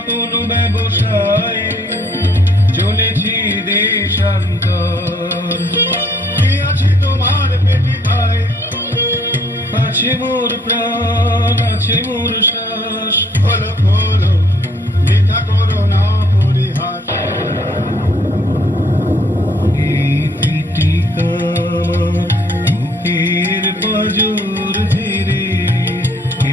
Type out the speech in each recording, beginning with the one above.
আপন ব্যবসায় চলেছি দেশান্তর। কি আছে তোমার পেটে ভাই? আছে মোর প্রাণ, আছে মোর শ্বাস। খোলো খোলো, মিথ্যা করো না পরিহাস। এই পিটিকা আমার বুকের পাঁজর ধীরে,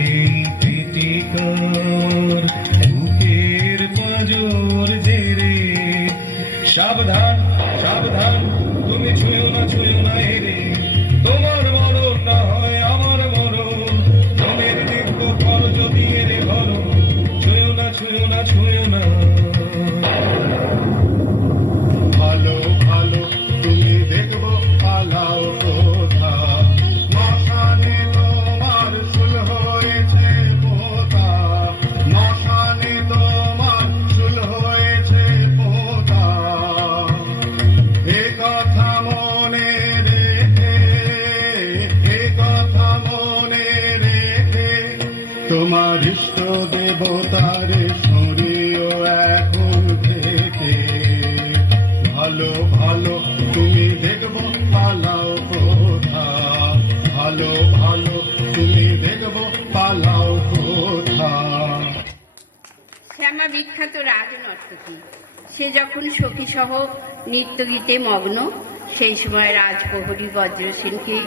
এই পিটিকা আমার বুকের পাঁজর ধীরে। সাবধান সাবধান, তুমি ছুঁয়ো না এরে, তোমার মরণ না হয় আমার মরণ। মনের দিব্য ফল যদি এরে ধরো, ছুঁয়ো না। ভালো ভালো তুমি দেখবো পালাও কোথা। মশানে তোমার শুল হয়েছে পোতা, মশানে তোমার শুল হয়েছে পোতা। এ কথা মনে রেখে, এ কথা মনে রেখে তোমার ইষ্ট দেবতারে সরিও এখন থেকে। ভালো ভালো তুমি দেখবো পালাও কোথা, ভালো ভালো তুমি দেখবো পালাও কোথা। শ্যামা বিখ্যাত রাজনর্তকী। সে যখন সখীসহ নৃত্যগীতে মগ্ন, সেই সময় রাজপ্রহরী বজ্রসেনকে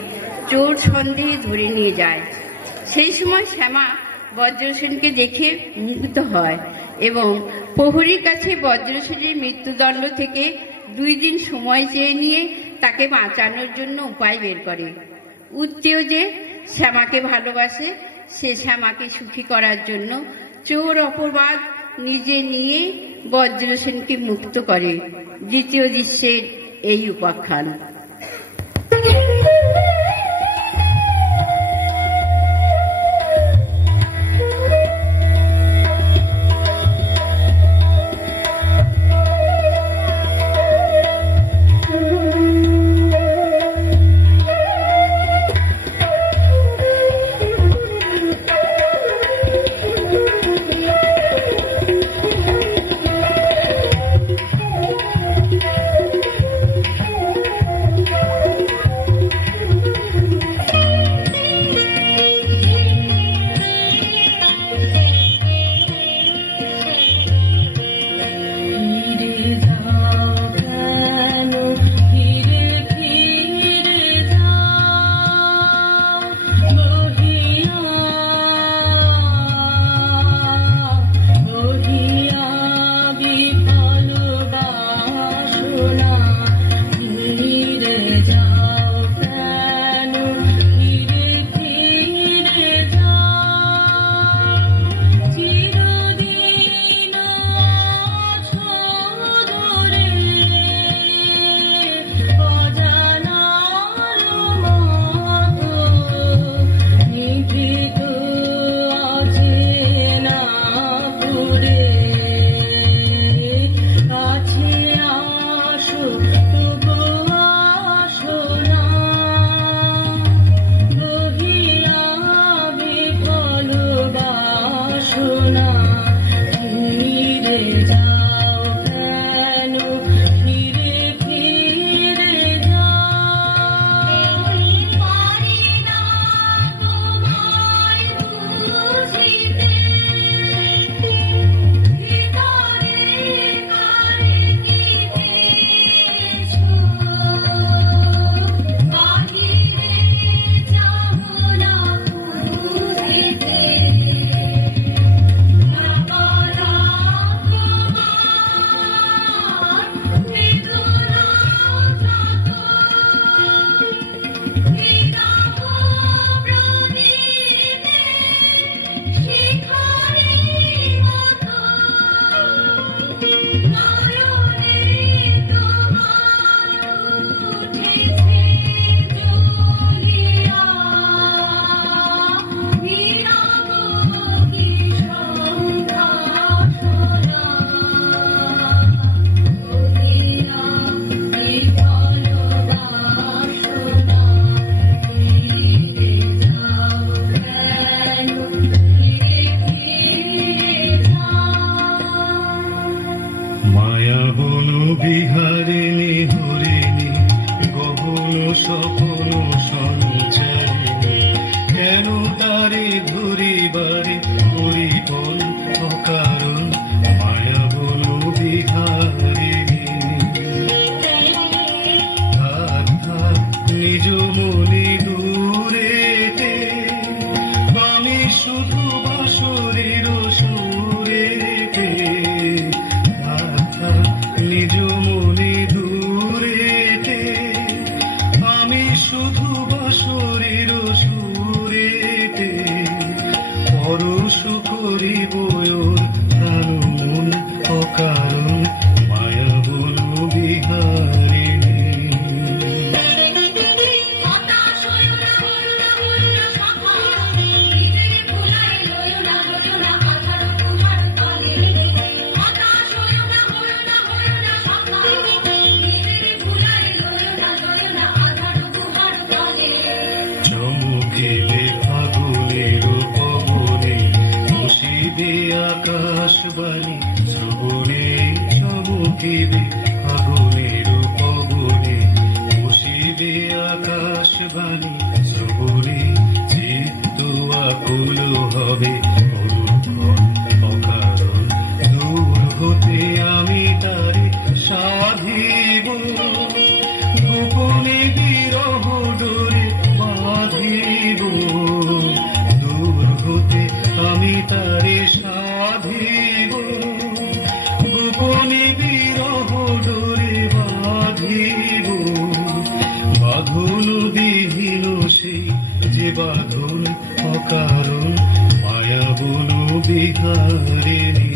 চোর সন্দেহে ধরে নিয়ে যায়। সেই সময় শ্যামা বজ্রসেনকে দেখে মুগ্ধ হয় এবং প্রহরীর কাছে বজ্রসেনের মৃত্যুদণ্ড থেকে 2 দিন সময় চেয়ে নিয়ে তাকে বাঁচানোর জন্য উপায় বের করে। উত্তেও যে শ্যামাকে ভালোবাসে, সে শ্যামাকে সুখী করার জন্য চোর অপবাদ নিজে নিয়ে বজ্রসেনকে মুক্ত করে। দ্বিতীয় দৃশ্যের এই উপাখ্যান। শ্রবণে চমকিবে আগুনের পবনে, বসিবে আকাশবাণী শ্রবণে, চিত্ত আকুল হবে অনুক্ষণ অকারণ, দূর হতে আমি তারে সাধিব, গোপনে বিরহ ডোরে বাঁধিব, দূর হতে আমি তারে সাধিব, গোপনে বিরহ ডোরে বাঁধিব, বাঁধন বিহীন সেই যে বাঁধন অকারণ, মায়া বন বিহারিণী।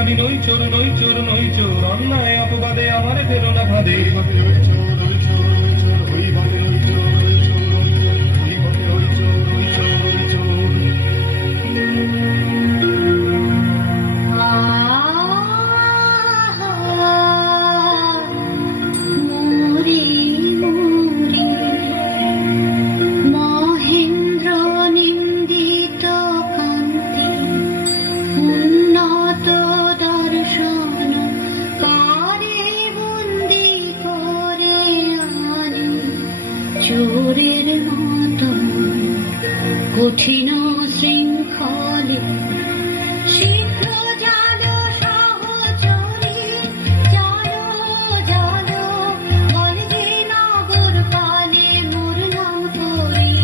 আমি নই চোর নই চোর নই চোর, অন্যায় অপবাদে আমার ফেরো না ফাঁদে। উন্নত দর্শন কারে বন্দি করে বিশৃঙ্খলে শীঘ্র জালো সহচরী, জালো জালো বলবে নগর পানে মোর নাম করি।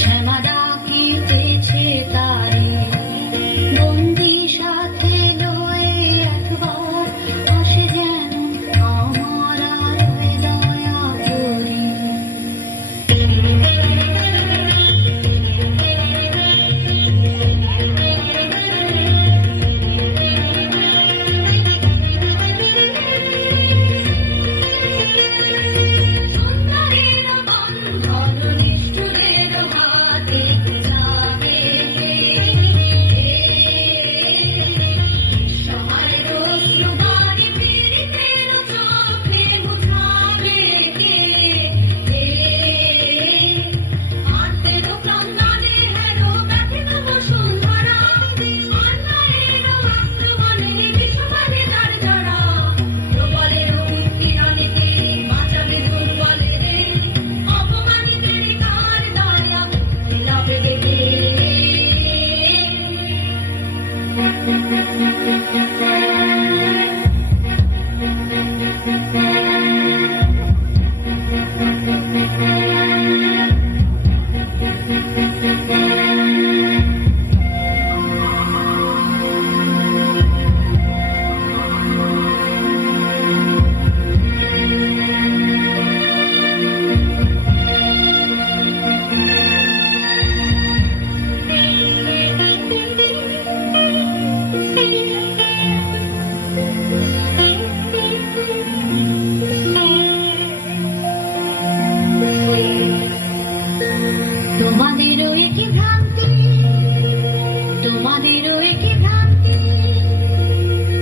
শ্যামা ডাকিতেছে তারে বন্দি সাথে লয়ে একবার, আসে যেন আমার আর দয়া করি। সুন্দরের বন্ধন নিষ্ঠুরের হাতে যাবে সহায়ের অশ্রুবাণী পীড়িতের চোখে মুছাবে কে? আত্মের ক্রন্দনে হেরো ব্যথিত বসুন্ধরা, অন্যায়ের আক্রমণে বিশ্ববাদে তার জড়া। প্রবলের উৎপীড়নেতে বাঁচাবে দুর্বলেরে, অপমানিতের কার দয়া বিলাপে দেবে। তোমাদেরও একই ভ্রান্তি, তোমাদেরও একই ভ্রান্তি,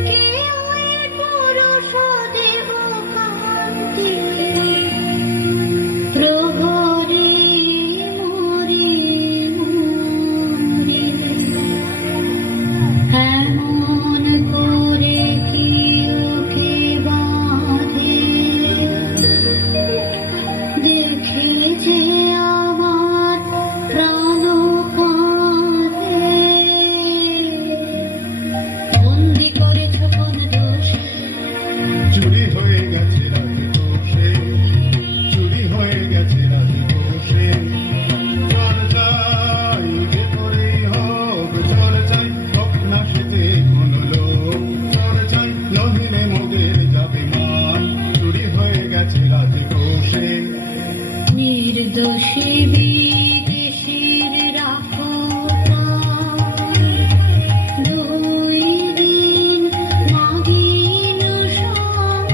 কেউ এর পুরুষ দেহ কান্তি। প্রহরে মরি মরি এমন করে কি ওকে বাঁধে, দেখে যে আমার প্রাণ কাঁদে। বন্দি করেছ কোন দোষে, চুরি হয়ে গেছে রাজকোষে, চুরি হয়ে গেছে রাজকোষে। চোর চাই যে করেই হোক, চোর চাই হোক না সেতে কোনো লোক। চোর চাই নহিলে মোদের যাবে মান, চুরি হয়ে গেছে রাজকোষে। নির্দোষী বিদেশীর রাখো প্রাণ, 2 দিন মাগিন সময়।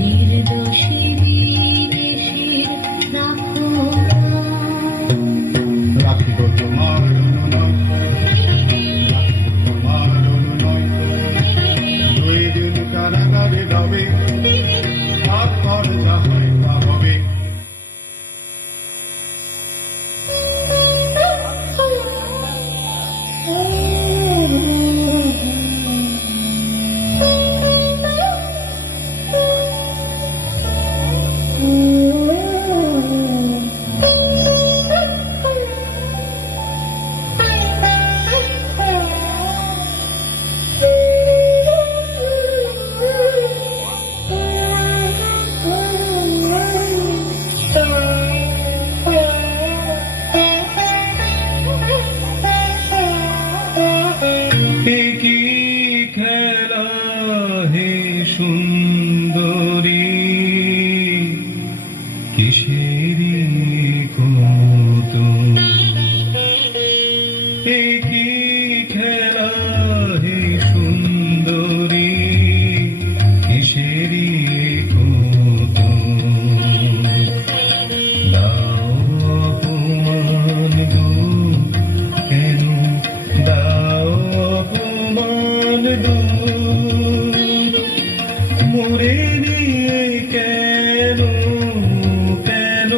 নির্দোষী বিদেশীর রাখো প্রাণ। রাখিব তোমার অনুনয়, রাখিব তোমার অনুনয়। 2 দিন কারাগারে রবে, তারপর যা হয় তা হবে। একই খেলা হে সুন্দরী, কিসেরি কৌতুক। একই খেলা হে সুন্দরী, কিসেরি কৌতুক। দাও অপমান গো কেন, দাও অপমান দূর। মোরে নিয়ে কেন কেন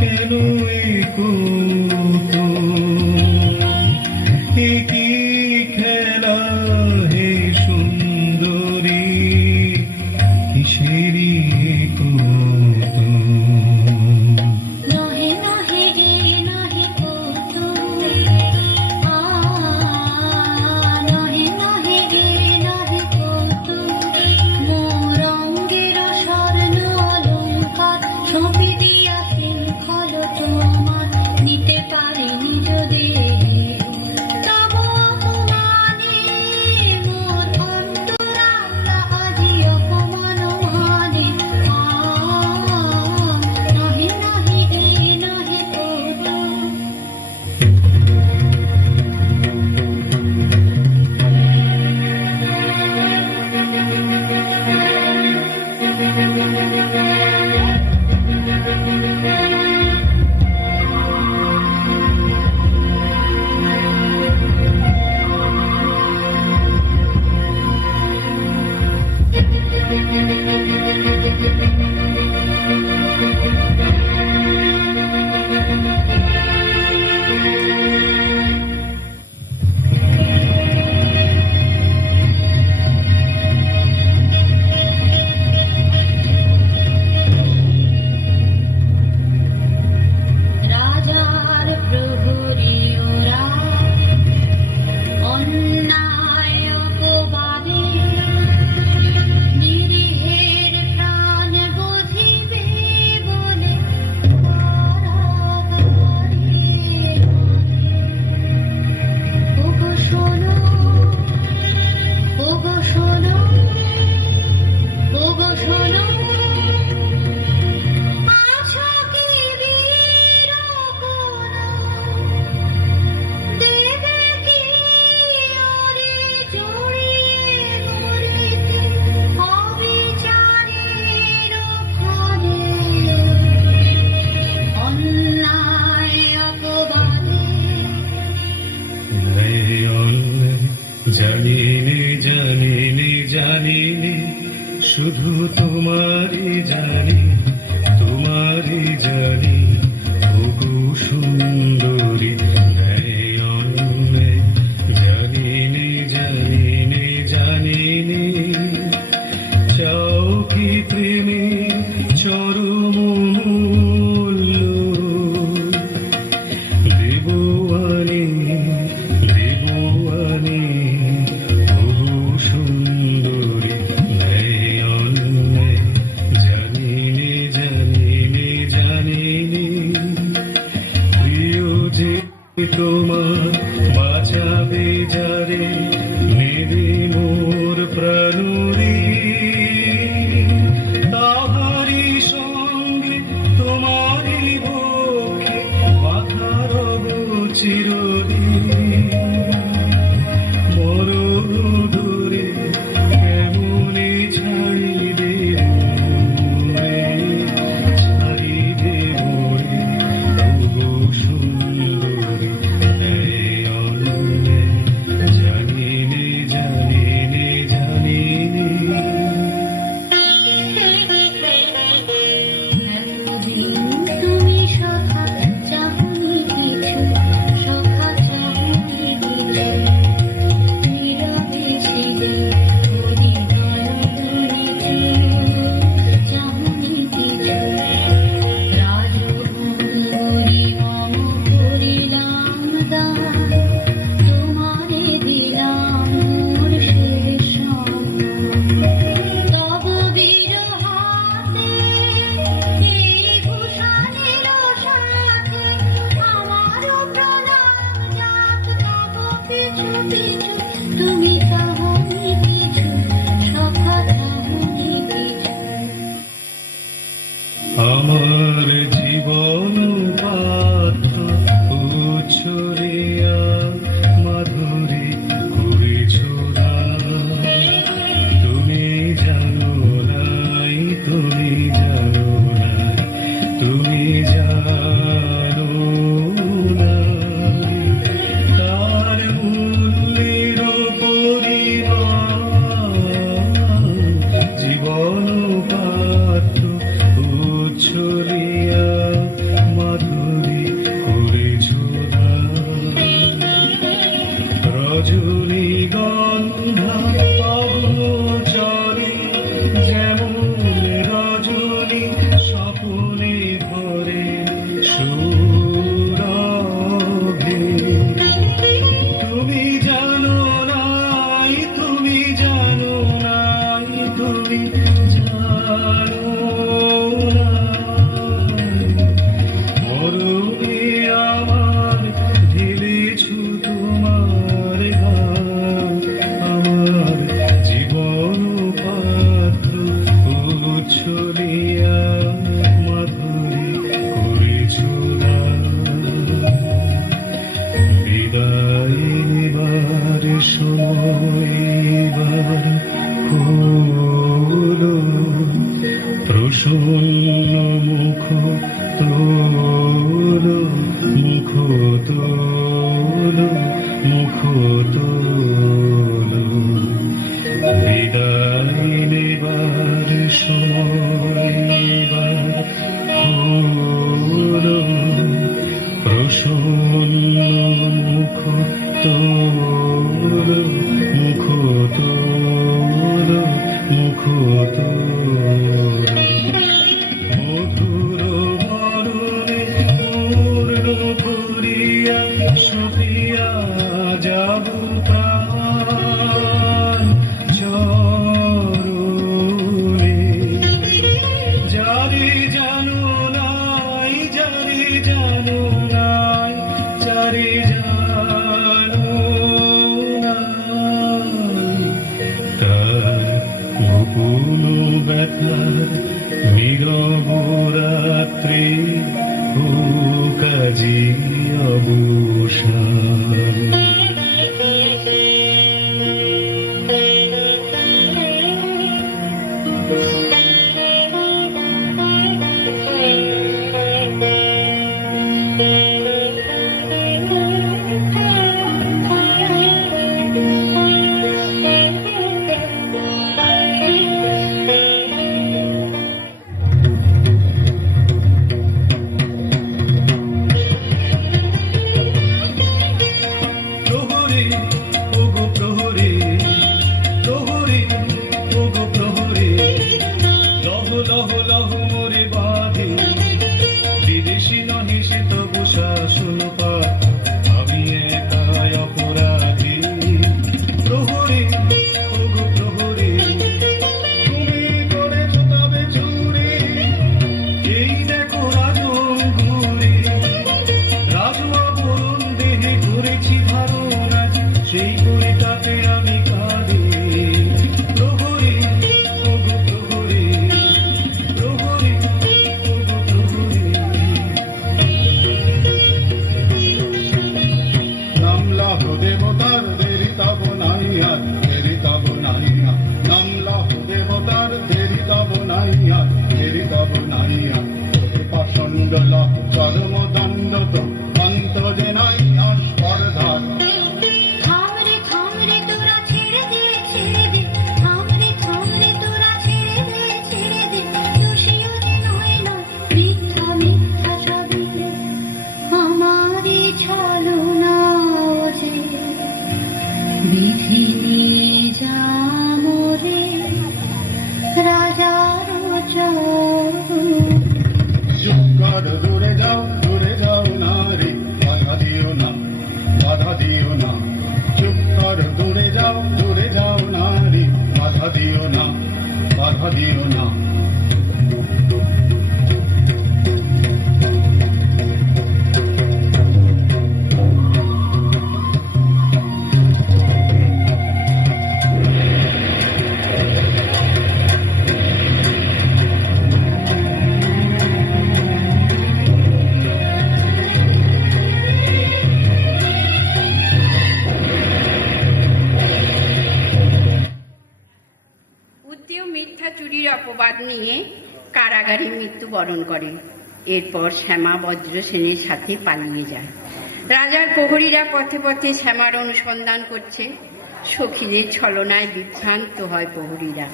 কেন এই কৌতুক। জানিনি জানিনি জানিনি শুধু তোমারই জানি তোমারই জানি ওগো সুন্দরী নয়নে জানিনি জানিনি জানিনি চাও কি প্রেমে চরম মূল্য দেবয়ানি দেবয়ানি বহু সুন্দরী নয়নে জানিনি জানিনি জানিনি প্রিয় যে তোমার বাঁচাবে যারে নেবে মোর প্রাণরে তাহারি সঙ্গে তোমারই বক্ষে মাথা রব চিরদিন মরণ দূরে কেমনে ছাড়িবে মোরে ছাড়িবে মোরে ওগো সুন্দরী নয়নে জানিনি জানিনি জানিনি এতদিন তুমি সখা চাহনি কিছু, সখা চাহনি কিছু, নীরবে ছিলে হৃদয় নিচু, চাহনি কিছু, রাজকুমারী মম করিলাম দান, তোমারে দিলাম মোর শেষ সম্মান। তব বিরহাতে এই ভূষণের সাথে আমারও প্রণাম যাক, তব পিছু পিছু তুমি চাহনি কিছু, সখা চাহনি কিছু। আমার জীবন পাত্র উচ্ছরিয়া মাধুরী করেছ তুমি জানো নাই তুমি জানো নাই তুমি জানো নাই তার মূল্যের পরিমাণ জীবন পাত্র উচ্ছরিয়া মাধুরী করেছ রজনী গন্ধা অগোচরে যেমন রজনী স্বপ্নে ভরে সুরভে তুমি জানো নাই তুমি জানো নাই তুমি জানো নাই মরমে আমার ঢেলেছু তোমার গান আমার জীবন পাত্র উচ্ছলিয়া মাধুরী করেছ বিদায় নেবার সময় এবার হলো প্রসন্ন মুখ তোল মুখ তোল মুখ তোল বিদায় নেবার সময় এবার হলো প্রসন্ন মুখ তোল মুখ তোল মুখ তোল মধুর মরণে পূর্ণ করিয়া সুপিয়া যাব প্রাণ চরণে যারে জানো নাই যারে জানো নাই যারে জানো নাই তার গোপন ব্যথার নীরব রাত্রি ও কাজী অবসান ছলনা যে বিধি নিয়ে যা মোরে রাজার চরণ। চুপ কর, দূরে যাও নারী, বাধা দিও না, বাধা দিও না। চুপ কর, দূরে যাও নারী, বাধা দিও না, বাধা দিও না। উদ্দেয় মিথ্যা চুরির অপবাদ নিয়ে কারাগারে মৃত্যুবরণ করে। এরপর শ্যামা বজ্রসেনের সাথে পালিয়ে যায়। রাজার প্রহরীরা পথে পথে শ্যামার অনুসন্ধান করছে। সখীদের ছলনায় বিভ্রান্ত হয় প্রহরীরা।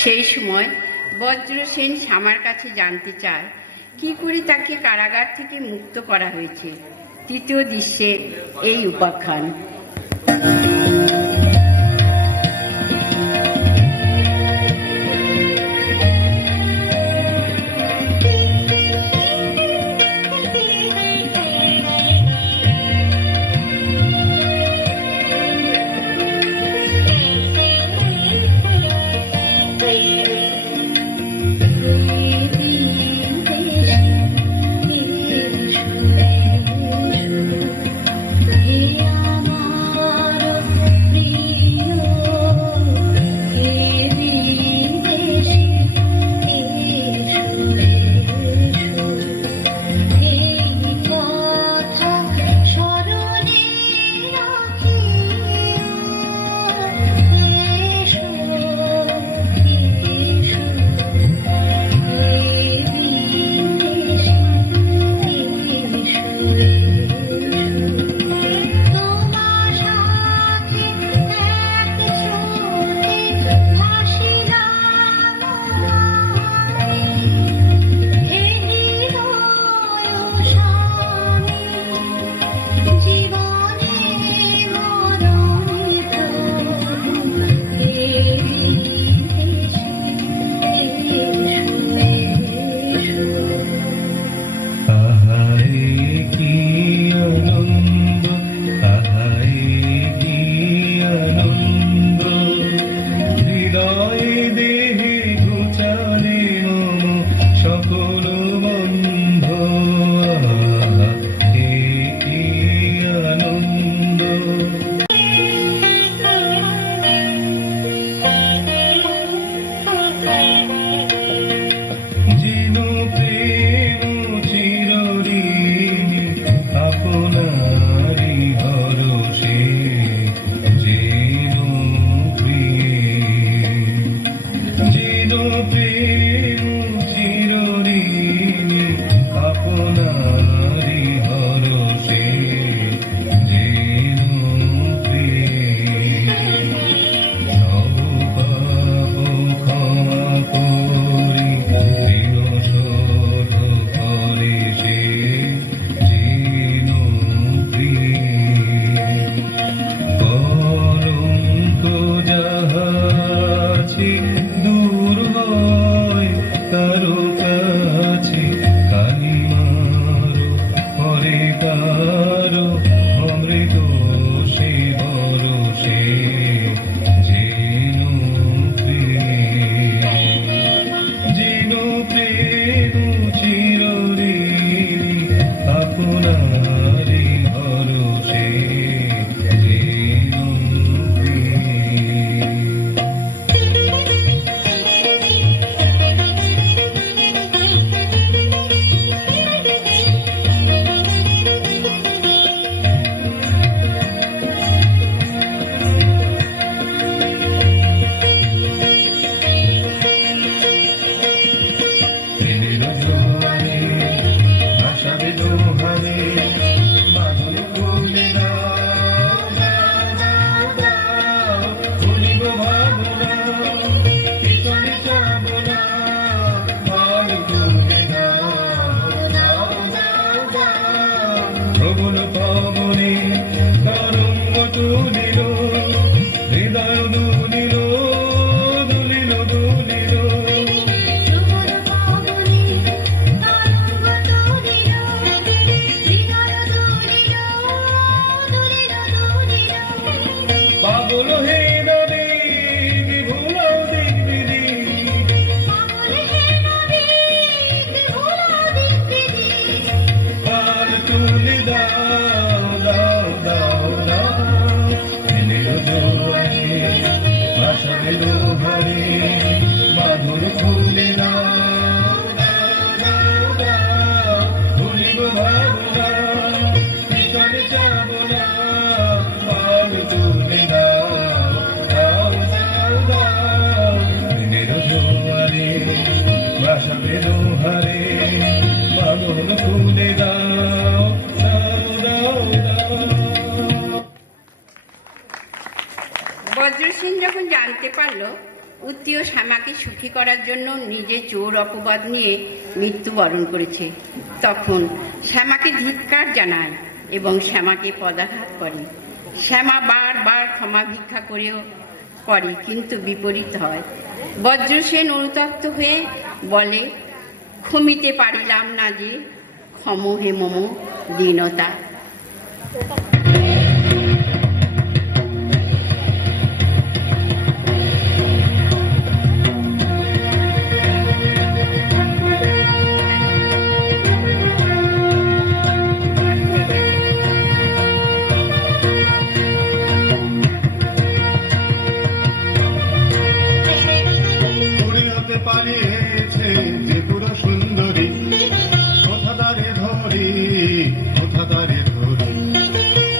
সেই সময় বজ্রসেন শ্যামার কাছে জানতে চায় কি করে তাকে কারাগার থেকে মুক্ত করা হয়েছে। তৃতীয় দৃশ্যে এই উপাখ্যান। হে আমার লোহারে বাঁধন খুলে দাও দাও দাও দাও ভুলিব ভাবনা পিছনে যাব না পাল তুলে দাও দাও দাও দাও দিনের জোয়ারে ভাসাবে লোহারে বাঁধন খুলে দাও দাও দাও দাও। বজ্রসেন যখন জানতে পারল উত্তীয় শ্যামাকে সুখী করার জন্য নিজে চোর অপবাদ নিয়ে মৃত্যুবরণ করেছে, তখন শ্যামাকে ধিক্কার জানায় এবং শ্যামাকে পদাঘাত করে। শ্যামা বারবার ক্ষমা ভিক্ষা করেও করে, কিন্তু বিপরীত হয়। বজ্রসেন অনুতপ্ত হয়ে বলে, ক্ষমিতে পারিলাম না যে, ক্ষম হে মম দীনতা। পালিয়েছে যে পুরো সুন্দরী, কোথা তারে ধরি কোথা তারে ধরি।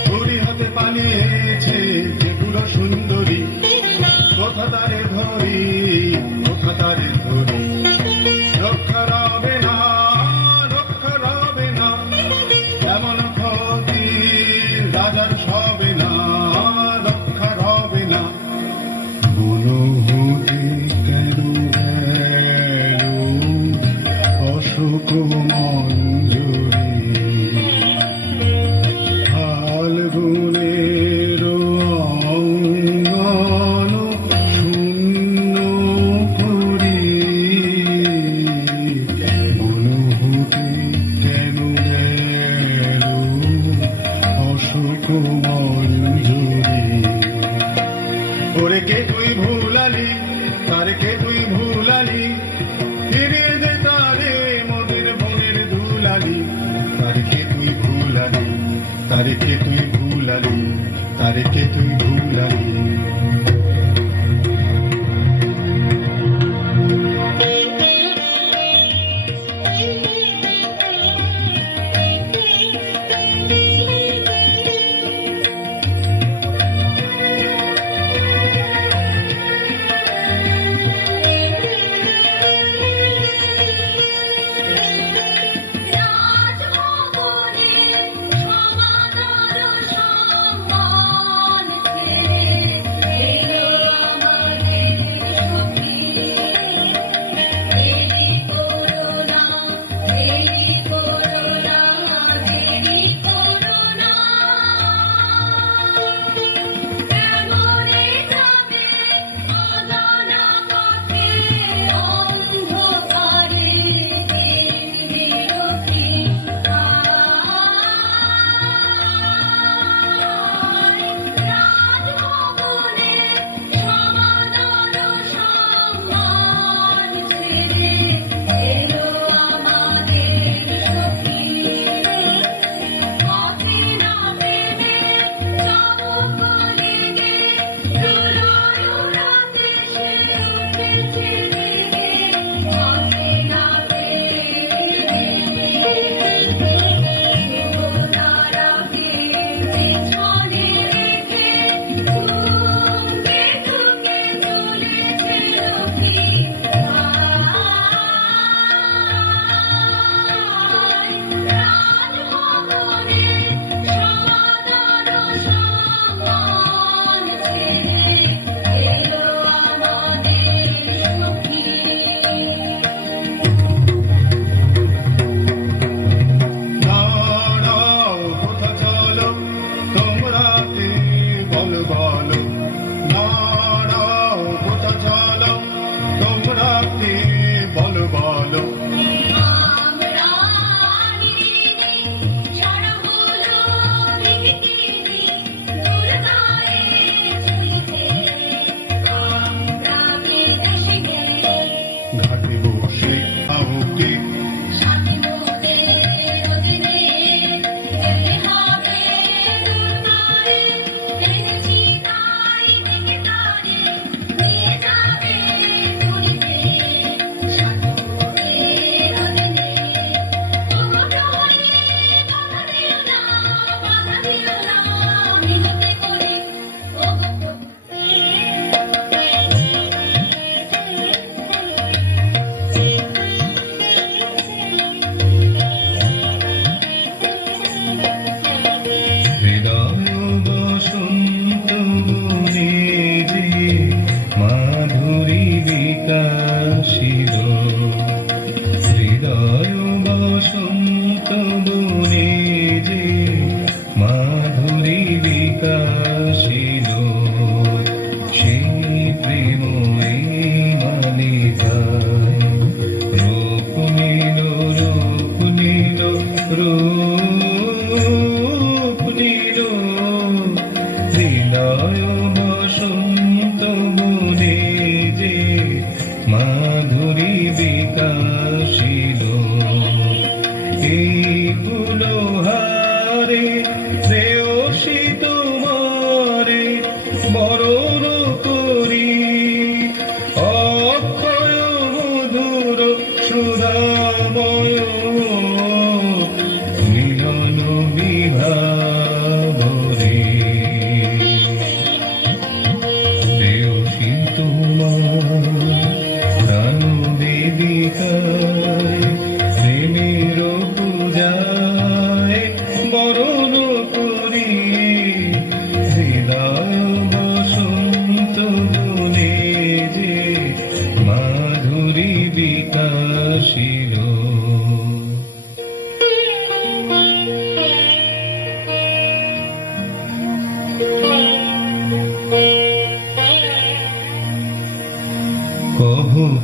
পুরী হতে পালিয়েছে যে পুরো সুন্দরী, কোথা তারে ধরি কোথা তারে ধরি। রক্ষা রবে না রক্ষা রবে না, এমন ক্ষতি রাজার সবে না, রক্ষা রবে না। মনোহরি কেন অশোক মঞ্জুরি, ফাল্গুনের অঙ্গন শূন্য করি। মনোহরি কেন গেল অশোক মঞ্জুরি। ওরে কে তুই ভুলালি তারে কে তুই ভুলালি, ফিরিয়ে দে তারে মোদের বনের দুলালি। তারে কে তুই ভুলালি তারে কে তুই ভুলালি তারে কে তুই ভুলালি। রাজভবনে সমাদর সম্মান ছেড়ে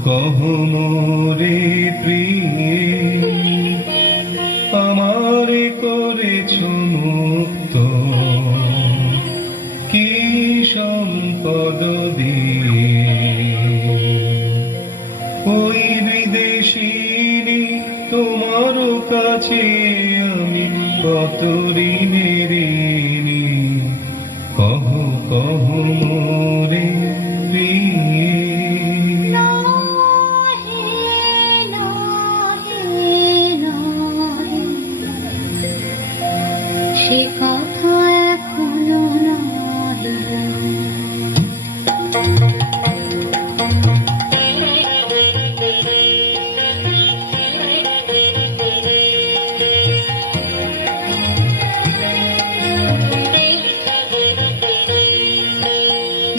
কহ মোরে প্রিয়ে আমারে করেছ মুক্ত কি সম্পদ দিয়ে ওই বিদেশিনী তোমার কাছে আমি কত ঋণের ঋণী কহ কহ মোরে প্রিয়ে নহে নহে নহে সে কথা এখনো নহে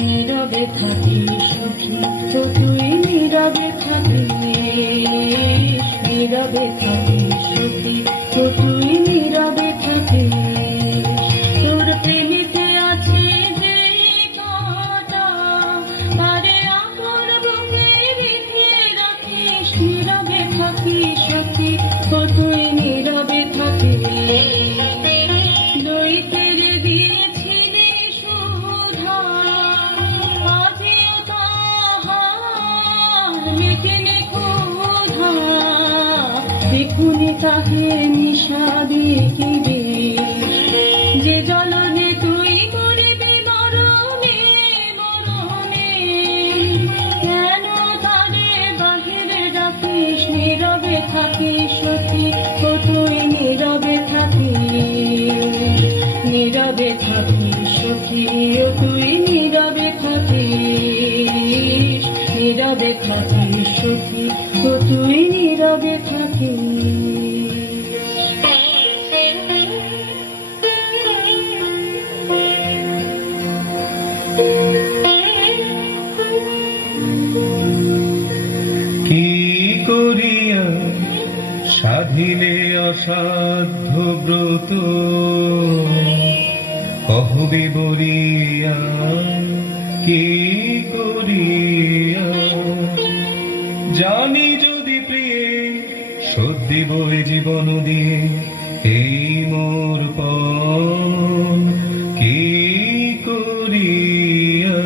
নীরবে থাকি সখী তো তুই নীরবে থাকিস নীরবে থাকি সখী তো তুই নীরবে থাকিস তোর প্রেমিতে আছে যে কথা তারে আপন বুকে রেখে রাখিস নীরবে থাকি সখী তো তুই নীরবে থাকিস দৈতের দিয়েছিলি সুধা আজিও তাহার মিটিনি ক্ষুধা দেখুনি তাহে নিশা দেখিবে যে জলনে তুই মরিবি মরণে মরণে কেন তারে বাহিরে ডাকিস নীরবে থাকিস সখী ও তুই নীরবে থাকিস নীরবে থাকিস সখী ও তুই নীরবে থাকিস নীরবে থাকিস সখী ও তুই নীরবে কি করিয়া সাধিলে অসাধ্য ব্রত কহবে বরিয়া কি করিয়া জানি যদি প্রিয়ে শোধ দিব এ জীবন দিয়ে এই মোর পণ কি করিয়া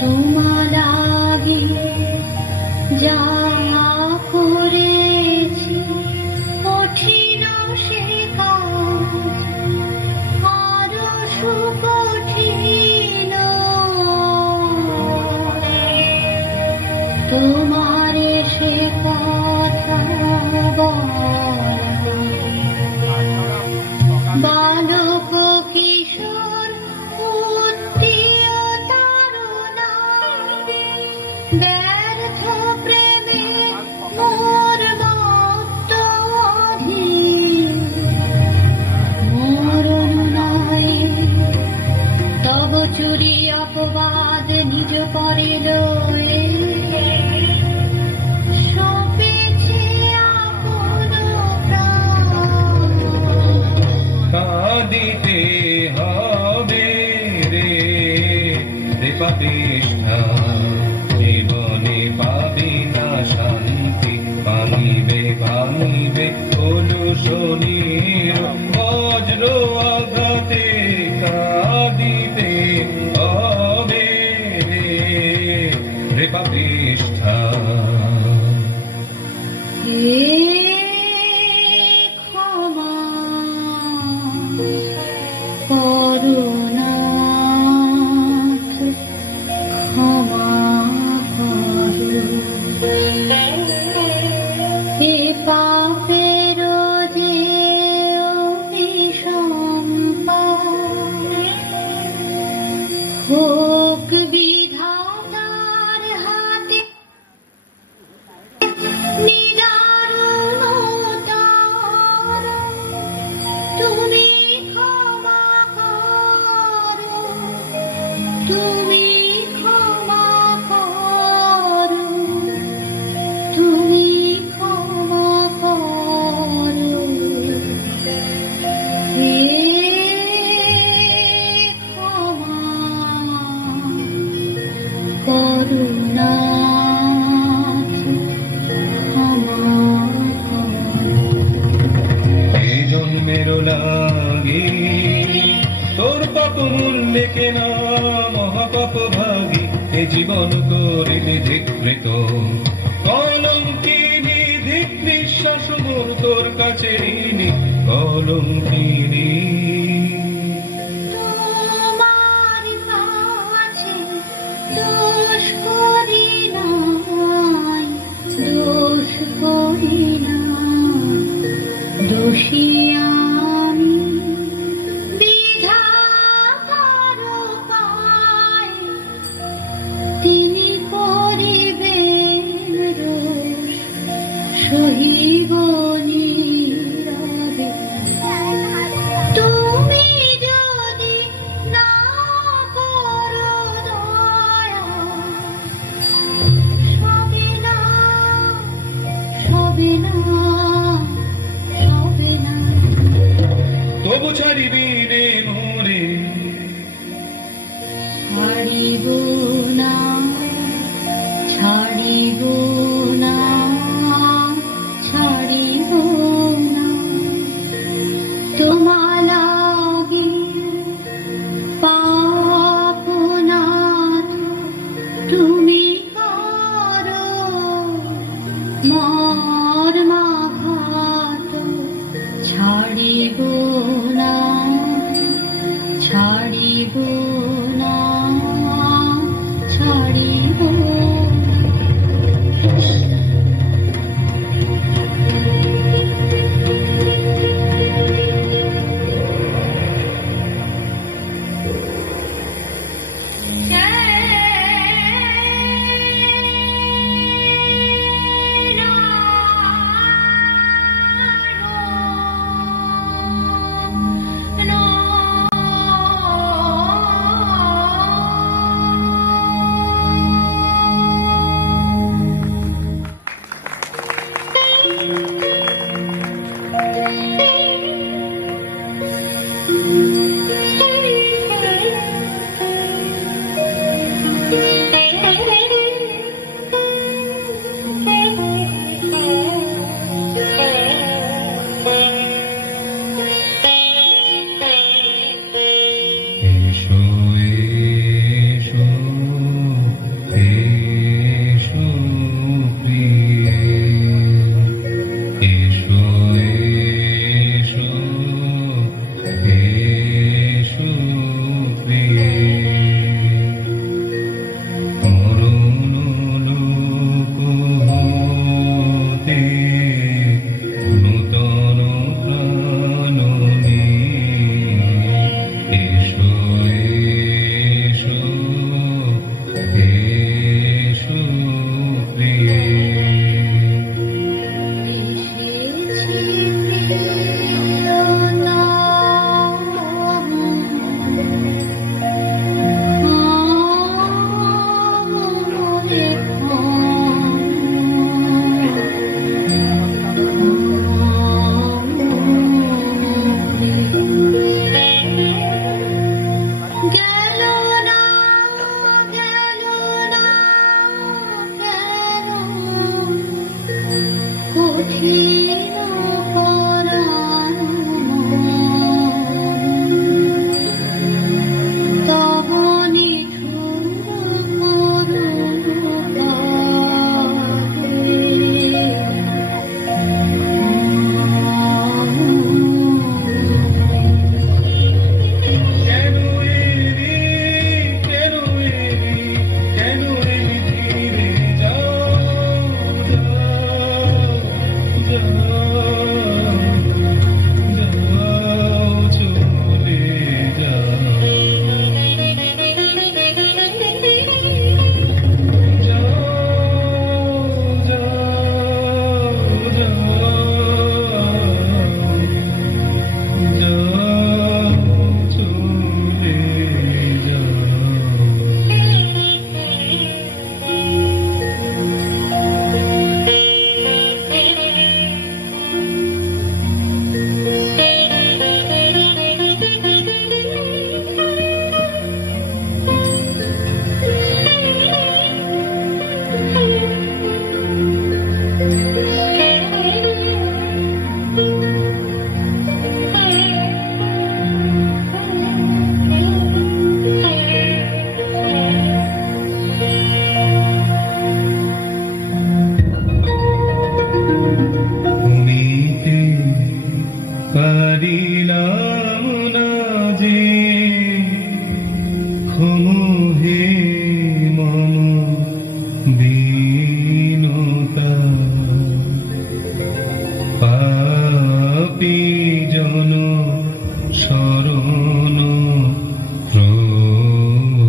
তোমার লাগি যা করেছি কঠিন সে কাজ আরো সুকঠিন তোমার সে কথা বালক কিশোর উত্তীয় তারুণা ব্যর্থ প্রেমে মোর মত্ত অধীন মোর নাই তব চুরি অপবাদ নিজ পরে লয়ে সপেছে আপন প্রাণ কাঁদিতে হবে রে রে পাপিষ্ঠা জীবনে পাবি না শান্তি ভাঙিবে ভাঙিবে কলুষণীর বজ্র আঘাতে কাঁদিতে হবে রে পাপিষ্ঠা হে ক্ষমা করুণাথ ক্ষমা করু এ পাপের যে অভিসম্পাদ হোক বিধাতার হাতে নিদারুণতার তুমি ক্ষমা করো তুমি ক্ষমা করো তুমি ক্ষমা করো হে ক্ষমা ভালো লাগে। তোর পাপ মূল্যে কেনা মহাপাপ ভাগী, এ জীবন করিলে ধিকৃত। কলঙ্কিনী ধিক নিঃশ্বাস মোর তোর কাছে ঋণী কলঙ্কিনী। তোমার কাছে দোষ করি নাই, দোষ করি না, দোষী আমি বিধাতার পায়, তিনি করিবেন রোষ, সহিব নীরবে। তুমি যদি না করো দয়া, সবে না, সবে না, সবে না। তবু ছাড়িবি রে মোরে, ছাড়িব না, ছাড়িব না, ছাড়িব না। তোমা লাগি পাপ নাথ তুমি করো, মর্মাঘাত ছাড়িব না, ছাড়িব না, ছাড়িব না। এসো এসো এসো প্রিয়ে, এসো পারিলাম না যে ক্ষমহে মম দীনতা পাপী জন শরণ প্রভু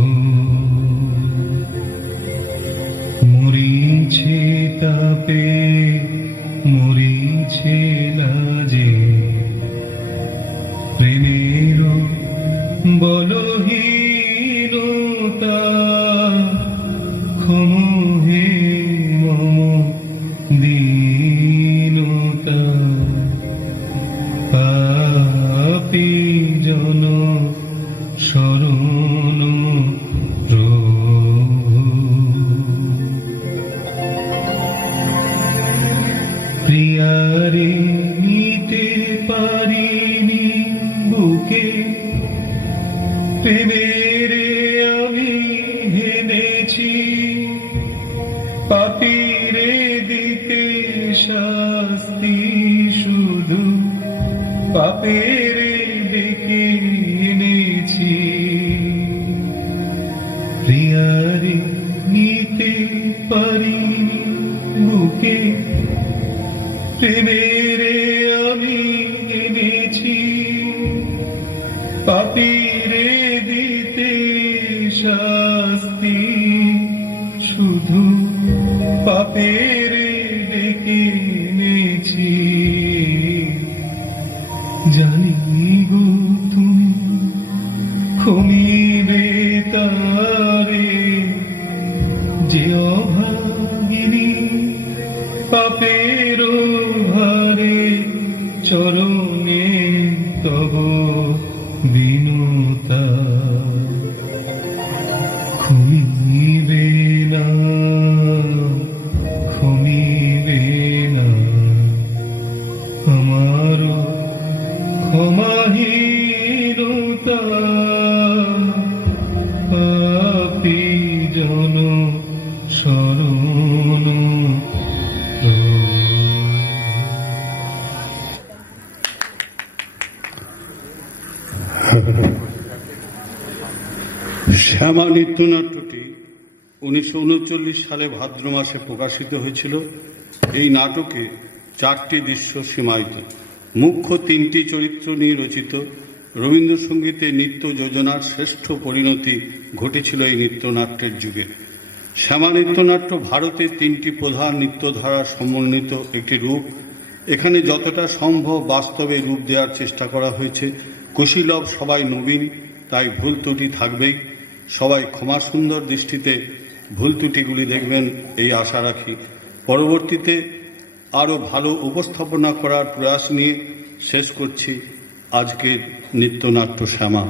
মরিছে তাপে মরিছে লাজে প্রেমের বলহীনতা ক্ষমহে মম দীনতা পাপী জন শরণ প্রভু প্রিয়ারে নিতে পারিনি বুকে প্রেমেরে আমি হেনেছি পাপীরে দিতে শাস্তি শুধু পাপেরে ডেকে এনেছি প্রিয়ারে নিতে পারিনি বুকে প্রেমেরে আমি এনেছি পাপীরে দিতে শাস্তি শুধু পাপেরে ডেকে এনেছি জানি গো তুমি ক্ষমিবে তারে যে অভাগিনী পাপের ভারে চরণে তব বিনুতা ক্ষমিবে না ক্ষমিবে না আমার ক্ষমাহীনতা পাপী জন শরণ শ্যামা নৃত্যনাট্যটি 1939 সালে ভাদ্র মাসে প্রকাশিত হয়েছিল। এই নাটকে 4টি দৃশ্য সীমায়িত, মুখ্য 3টি চরিত্র নিয়ে রচিত। রবীন্দ্রসঙ্গীতে নৃত্য যোজনার শ্রেষ্ঠ পরিণতি ঘটেছিল এই নৃত্যনাট্যের যুগে। শ্যামা নৃত্যনাট্য ভারতের 3টি প্রধান নৃত্যধারা সমন্বিত একটি রূপ। এখানে যতটা সম্ভব বাস্তবে রূপ দেওয়ার চেষ্টা করা হয়েছে। কুশীলব সবাই নবীন, তাই ভুল ত্রুটি থাকবেই। সবাই ক্ষমা সুন্দর দৃষ্টিতে ভুল ত্রুটিগুলি দেখবেন এই আশা রাখি। পরবর্তীতে আরও ভালো উপস্থাপনা করার প্রয়াস নিয়ে শেষ করছি আজকের নৃত্যনাট্য শ্যামা।